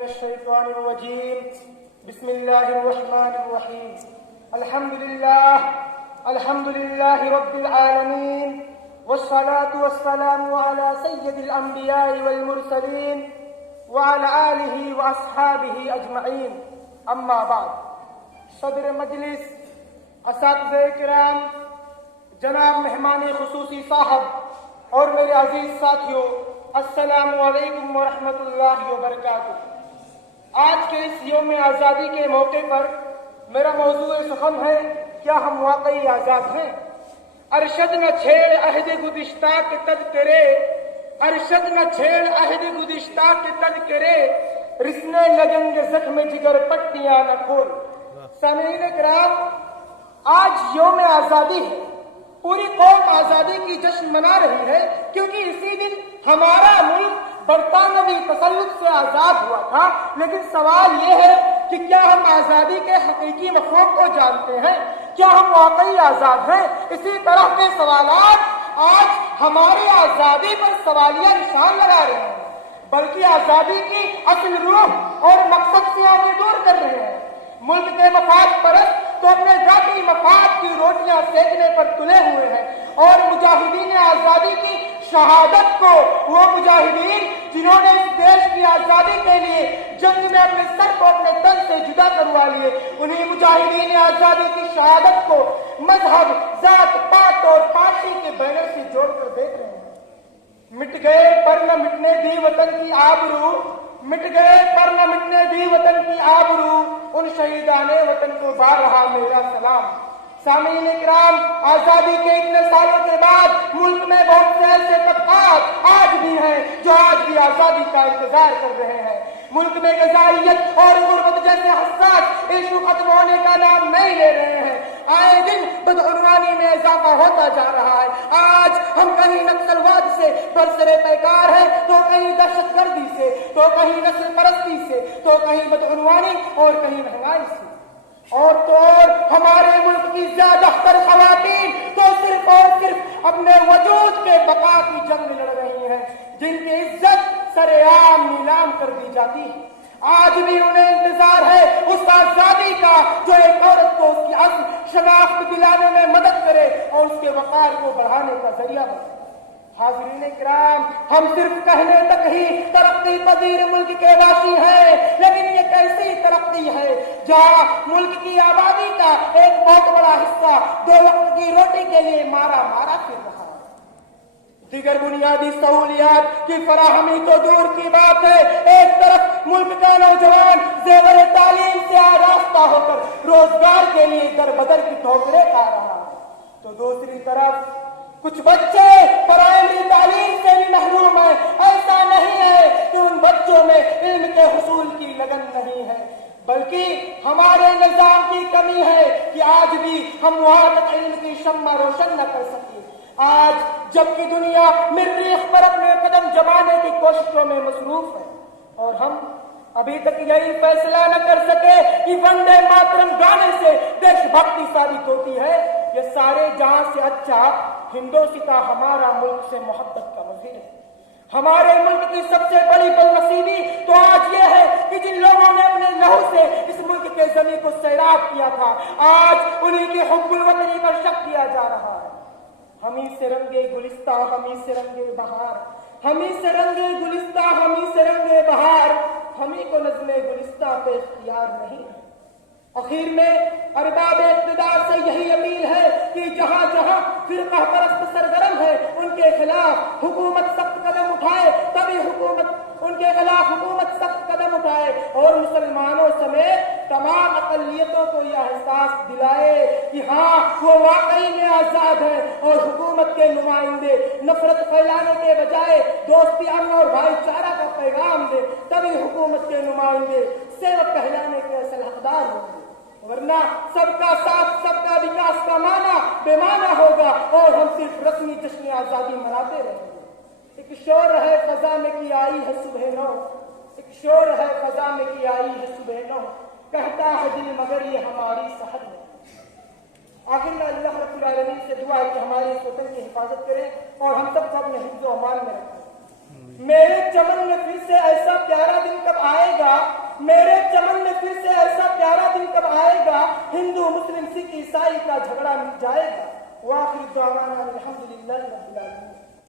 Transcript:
الشيطان الرجيم بسم الله الرحمن الرحيم الحمد لله رب العالمين والصلاة والسلام على سيد الأنبياء والمرسلين وعلى آله وأصحابه أجمعين أما بعد صدر مجلس اساتذہ کرام جناب مہمان خصوصی صاحب اور میرے عزیز ساتھیوں السلام علیکم ورحمۃ اللہ وبرکاتہ۔ آج کے اس یوم آزادی کے موقع پر میرا موضوع سخن ہے کیا ہم واقعی آزاد ہیں؟ ارشد نہ چھیڑ عہد گزشتہ کے تذکرے، ارشد نہ چھیڑ عہد گزشتہ کے تذکرے، رسنے لگیں گے زخم جگر پٹیاں نہ کھول۔ سامعین کرام، آج یوم آزادی ہے، پوری قوم آزادی کی جشن منا رہی ہے کیونکہ اسی دن ہمارا ملک برطانوی تسلط سے آزاد ہوا تھا۔ لیکن سوال یہ ہے کہ کیا ہم آزادی کے حقیقی مفہوم کو جانتے ہیں؟ کیا ہم واقعی آزاد ہیں؟ اسی طرح کے سوالات آج ہماری آزادی پر سوالیہ نشان لگا رہے ہیں، بلکہ آزادی کی اصل روح اور مقصد سے ہمیں دور کر رہے ہیں۔ ملک کے مفاد پرست تو اپنے ذاتی مفاد کی روٹیاں سینکنے پر تلے ہوئے ہیں، اور مجاہدین آزادی کی شہادت کو، وہ مجاہدین جنہوں نے اس دیش کی آزادی کے لیے جنگ میں اپنے سر کو اپنے تن سے جدا کروا لیے، انہیں مجاہدین آزادی کی شہادت کو مذہب، ذات پات اور پارٹی کے بینر سے جوڑ کر دیکھ رہے ہیں۔ مٹ گئے پر نہ مٹنے دی وطن کی آبرو، مٹ گئے پر نہ مٹنے دی وطن کی آبرو، ان شہیدان وطن کو بار رہا میرا سلام۔ سامعین کرام، آزادی کے اتنے سالوں کے بعد ملک میں بہت سے ایسے طبقات آج بھی ہیں جو آج بھی آزادی کا انتظار کر رہے ہیں۔ ملک میں غذائیت اور غربت جیسے حساس ایشو ختم ہونے کا نام نہیں لے رہے ہیں۔ آئے دن بدعنوانی میں اضافہ ہوتا جا رہا ہے۔ آج ہم کہیں نکسلواد سے برسرے پیکار ہیں، تو کہیں دہشت گردی سے، تو کہیں نسل پرستی سے، تو کہیں بدعنوانی اور کہیں مہنگائی سے۔ اور تو اور ہمارے ملک کی زیادہ تر خواتین تو صرف اور صرف اپنے وجود کے بقا کی جنگ لڑ رہی ہیں، جن کی عزت سر عام نیلام کر دی جاتی ہے۔ آج بھی انہیں انتظار ہے اس آزادی کا جو ایک عورت کو اس کی اصل شناخت دلانے میں مدد کرے اور اس کے وقار کو بڑھانے کا ذریعہ بنے۔ حاضرین کرام، ہم صرف کہنے تک ہی ترقی پذیر ملک کے واسی ہیں، لیکن یہ کیسی ترقی ہے جہاں ملک کی آبادی کا ایک بہت بڑا حصہ دو وقت کی روٹی کے لیے مارا پھر رہا ہے۔ دیگر بنیادی سہولیات کی فراہمی تو دور کی بات ہے، ایک طرف ملک کا نوجوان زیور تعلیم سے آراستہ ہو کر روزگار کے لیے در بدر کی ٹھوکریں کھا رہا ہے، تو دوسری طرف کچھ بچے پرائمری تعلیم سے بھی محروم ہیں۔ ایسا نہیں ہے کہ ان بچوں میں علم کے حصول کی لگن نہیں ہے، بلکہ ہمارے نظام کی کمی ہے کہ آج بھی ہم وہاں تک علم کی شمع روشن نہ کر سکے۔ آج جبکہ دنیا مریخ پر اپنے قدم جمانے کی کوششوں میں مصروف ہے، اور ہم ابھی تک یہی فیصلہ نہ کر سکے کہ وندے ماترم گانے سے دیش بھکتی ثابت ہوتی ہے، یہ سارے جہاں سے اچھا ہندوستان ہمارا ملک سے محبت کا مظہر ہے۔ ہمارے ملک کی سب سے بڑی بدنصیبی تو آج یہ ہے کہ جن لوگوں نے اپنے لہو سے اس ملک کے زمین کو سیراب کیا تھا، آج انہیں کی حب الوطنی پر شک کیا جا رہا ہے۔ ہمیں سے رنگے گلستہ، ہمیں سے رنگے بہار، ہمیں سے رنگے گلستہ، ہمیں سے رنگے بہار، ہمیں کو نظم گلستہ پہ اختیار نہیں ہے۔ اخیر میں ارباب اقتدار سے یہی اپیل ہے کہ جہاں جہاں فرقہ پرست سرگرم ہے ان کے خلاف حکومت سخت قدم اٹھائے، تبھی ان کے خلاف حکومت سخت قدم اٹھائے اور مسلمانوں سمیت تمام اقلیتوں کو یہ احساس دلائے کہ ہاں وہ واقعی میں آزاد ہیں، اور حکومت کے نمائندے نفرت پھیلانے کے بجائے دوستی، امن اور بھائی چارہ کا پیغام دے، تبھی حکومت کے نمائندے سیوک کہلانے کے اصل حقدار ہوں گے، ورنہ سب کا ساتھ سب کا وکاس کا معنی بے معنی ہوگا اور ہم صرف رسمی جشن آزادی مناتے رہیں گے۔ ایک شور ہے فضا میں کی آئی ہے صبح نو، ایک شور ہے فضا میں کی آئی ہے صبح نو، کہتا ہے دل مگر یہ ہماری صحت ہے۔ آخر میں اللہ رب العالمین سے دعا ہے کہ ہماری اس وطن کی حفاظت کریں اور ہم سب کو اپنے حفظ و امان میں رکھیں۔ میرے چمن میں پھر سے ایسا پیارا دن کب آئے گا، میرے چمن میں پھر سے ایسا پیارا دن کب آئے گا، ہندو مسلم سکھ عیسائی کا جھگڑا مٹ جائے گا۔ وآخر دعوانا الحمدللہ رب العالمین۔